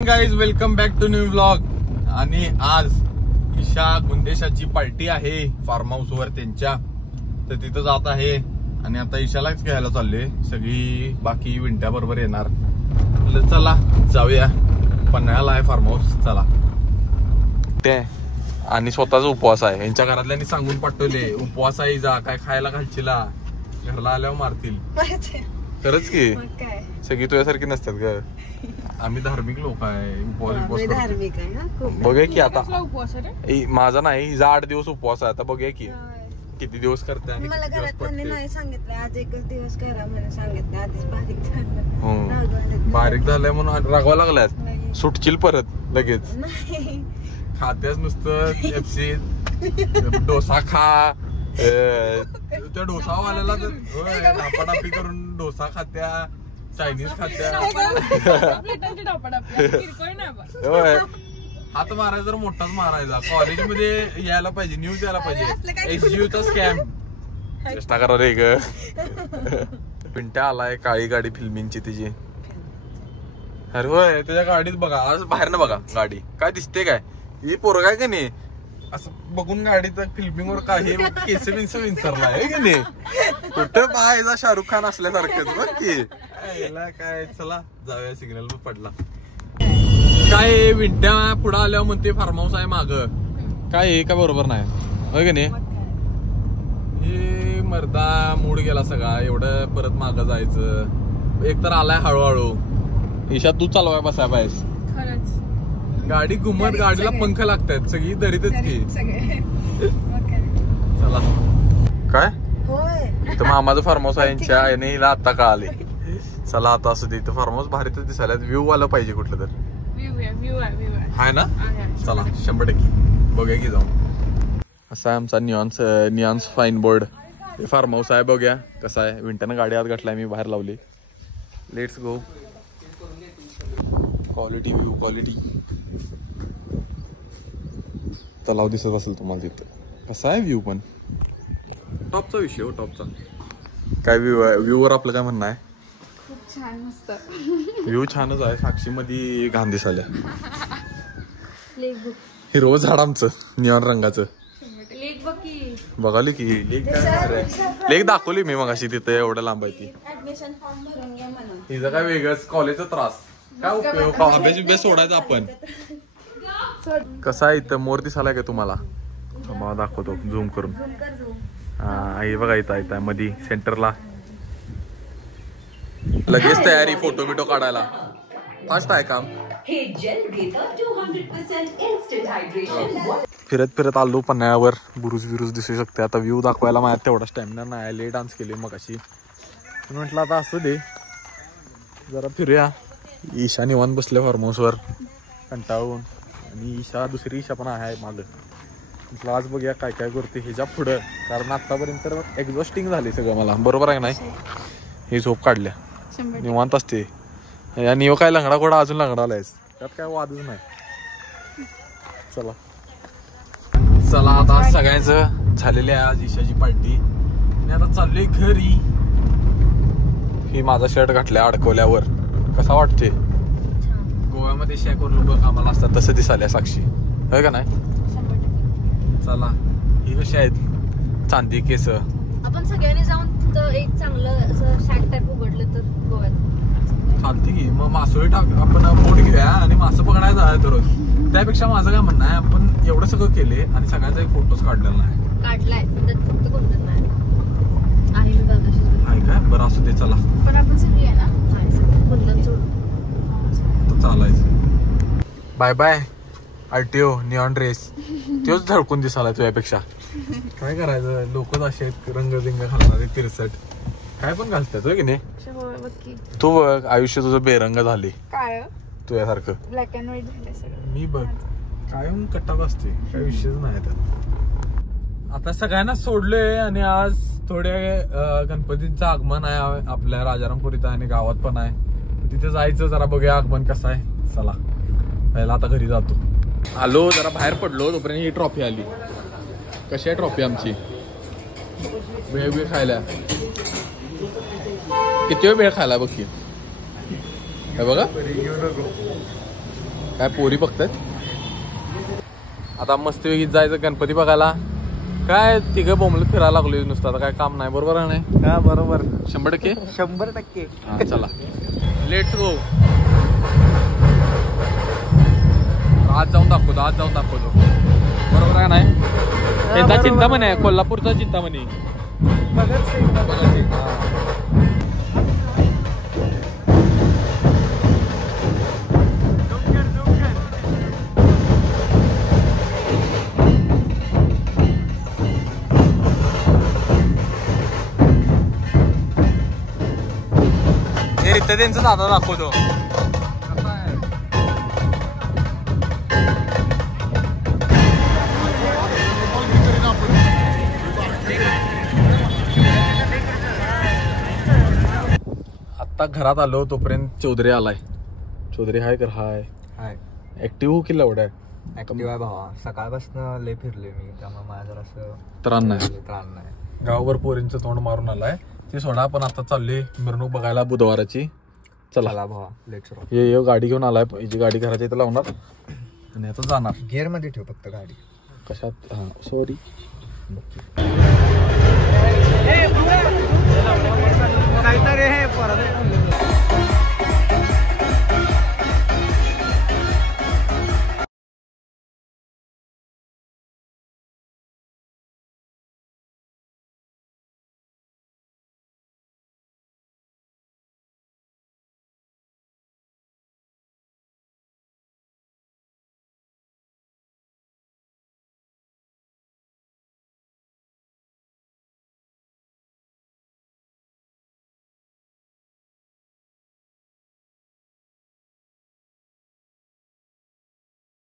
Guys welcome back to new vlog. आणि आज ईशा गुंदेशाची पार्टी आहे फार्म हाऊस वर त्यांच्या, तर तिथं जात आहे. आणि आता ईशालाच घ्यायला चालले, सगळी बाकी विंट्या बरोबर येणार. चला जाऊया, पन्हाळ्याला आहे फार्म हाऊस. चला. ते आणि स्वतःचा उपवास आहे, यांच्या घरातल्यांनी सांगून पाठवले उपवास आहे, जा काय खायला घालशीला, घरला आल्यावर मारतील. खरंच की सगळी तुझ्यासारखी नसतात ग, आम्ही धार्मिक लोक आहे. उपवास बघूया की आता माझा नाही, हिचा 8 दिवस उपवास आहे. आता बघूया की किती दिवस करते. मला घरातल्यांनी नाही सांगितलं आज एकच दिवस करा म्हणून सांगितलं, आधीच बारीक झालं. बारीक झालंय म्हणून रागवा लागल्यास, सुटशील परत लगेच. खात्यास नुसतं एफसी डोसा खा, त्या डोसावाल्याला डापाडापी करून डोसा खात्या, चायनीज खात्या. हात मारायचा तर मोठाच मारायचा. कॉलेजमध्ये यायला पाहिजे, न्यूज यायला पाहिजे, एसजीयूचा स्कॅम. चेष्टा करा रे ग. पिंट्या आलाय, काळी गाडी फिल्मिंगची तिची. अरे होय, त्याच्या गाडीत बघा, आज बाहेर ना बघा गाडी काय दिसते काय, ही पोरं काय का नाही असं बघून गाडीत फिल्मिंग वर काय केस बिन्स विंचरलाय की नाही, कुठं पाहायचा शाहरुख खान असल्यासारखंच बघ की काय. चला जाऊया, सिग्नल पडला. काय विंट्या पुढे आल्यावर म्हणते फार्म हाऊस आहे माग, काय का बरोबर नाही होय की नाही. हे मर्दा मूड गेला सगळा, एवढं परत माग जायचं. एक तर आलाय हळूहळू. ईशा तू चालवाय बसाय पाहिजे, गाडी घुमत, गाडीला पंख लागतात, सगळी दरीतच की. चला. काय तर मामाचं फार्म हाऊस आहे यांच्या, याने हिला आता कळाले. चला आता असू दे, इथं फार्म हाऊस भारीतच दिसायला, व्ह्यू आलं पाहिजे कुठलं तर आहे ना. चला 100% बघूया की जाऊन. असा आहे आमचा नियॉन्स फाईन बोर्ड. हे फार्म हाऊस आहे, बघूया कसं आहे. विंट्यानं गाडी आत घातलाय, मी बाहेर लावली. Let's go. Quality view, quality. तलाव दिसत असेल तुम्हाला तिथं. कसा आहे व्ह्यू, पण टॉपचा विषय हो, टॉपचा. काय व्ह्यू आहे, व्ह्यू वर आपलं काय म्हणणं आहे. खूप छान, मस्त व्ह्यू छानच आहे. साक्षी मध्ये घाण दिसायला. हिरवं झाड आमचं नियॉन रंगाचं. बघाली की लेक, काय लेक दाखवली मी मगाशी, तिथे एवढं लांब आहे ती. ऍडमिशन फॉर्म भरून घ्या म्हणून. हिचं काय वेगळंच कॉलेजचा त्रास, काय उपयोग, अभ्यास सोडायचा आपण. कसा आहे इथं मोर दिसायला का तुम्हाला, मला दाखवतो झूम करून. हा हे बघा, इथं आहे मध्ये सेंटरला. लगेच तयारी फोटो बिटो काढायला, फास्ट आहे काम. फिरत फिरत आलो पन्हाळ्यावर, बुरुज दिसू शकते. आता व्ह्यू दाखवायला माझ्या तेवढा स्टॅमिना नाही, लय डान्स केले मग अशी. म्हटलं आता असू दे, जरा फिरूया. ईशा निवांत बसले फार्म हाऊस वर कंटाळून, आणि ईशा दुसरी ईशा पण आहे मागं. म्हटलं आज बघूया काय काय करते ह्याच्या पुढं, कारण आतापर्यंत तर एक्झॉस्टिंग झाली सगळं मला. बरोबर आहे नाही, हे झोप काढल्या निवांत असते. आणि काय लंगडा घोडा अजून लंगडा आलायस, त्यात काय वादच नाही. चला आता सगळ्यांचं झालेली आहे आज ईशाची पार्टी, आणि आता चाललोय घरी. ही माझा शर्ट घातलाय अडकवल्यावर, कसा वाटते. गोव्यामध्ये शेकवर लोक कामाला असतात तसं दिसायला साक्षी, होय का नाही. चला, ही कशी आहेत चांदी केस. आपण सगळ्यांनी जाऊन तिथं एक चांगलं असं शॅक टाईप उघडलं तर गोव्यात चालते की. मग मासोळी आपण बोट घेऊया आणि मासं पकडायला जायचं रोज. त्यापेक्षा माझं काय म्हणणं आहे, आपण एवढं सगळं केले आणि सगळ्यांचा एक फोटोच काढलेला नाही. काढलाय फक्त कोणतं नाही आहे, मी बघा आहे काय. बरं असू दे, चला. पण आपण सगळी आहे ना चालायचं. Bye bye RTO neon dress. तोच झळकून दिसायला तुझ्यापेक्षा. काय करायचं, लोकच असे रंगबिंग घालणारे तिरसट काय पण घालतात हो की नाही. तू बघ, आयुष्य तुझं बेरंग झाले काय तुझ्यासारखं, ब्लॅक अँड व्हाईट झाले सगळं. मी बघ कायम कटाप असते, काही विषयच नाही त्यात. आता सगळ्यांना सोडलोय, आणि आज थोडे गणपतीचं आगमन आहे आपल्या राजारामपुरीत आणि गावात पण आहे. तिथे जायचं, जरा बघूया आगमन कसं आहे. चला पहिला आता घरी जातो. आलो जरा बाहेर पडलो, तोपर्यंत ही ट्रॉफी आली. कशी आहे ट्रॉफी आमची, भेळ खायला. किती वेळ भेळ खायला बघ की, हे बघा. काय पोरी बघतात. आता मस्तपैकी जायचं गणपती बघायला. काय तिघं बोंबलत फिरायला लागलोय नुसतं. आता काय काम नाही. बरोबर आहे नाही? हा बरोबर 100%. 100%. हा चला लेट्स गो. आज जाऊन दाखवतो. बरोबर आहे नाही? त्याचा चिंतामणी आहे, कोल्हापूरचा चिंतामणी. हे त्यांचं दादा दाखवतो. आता घरात आलो तोपर्यंत चौधरी आलाय. चौधरी हाय कर. हाय ऍक्टिव्ह हो की लवड्या? ऍक्टिव्ह आहे भावा. सकाळपासून लय फिरले मी, त्यामुळे माझं जरा असं त्राण नाही. नाही. गावभर पोरींचं तोंड मारून आलाय ते सोडा. पण आता चालली मिरवणूक बघायला बुधवाराची. चला भावा लेट्स रॉक. ये गाडी घेऊन आलाय. हिची गाडी घराच्या इथं लावणार आणि आता जाणार. गिअर मध्ये ठेव फक्त गाडी. कशात? हा सॉरी. काहीतरी हे परत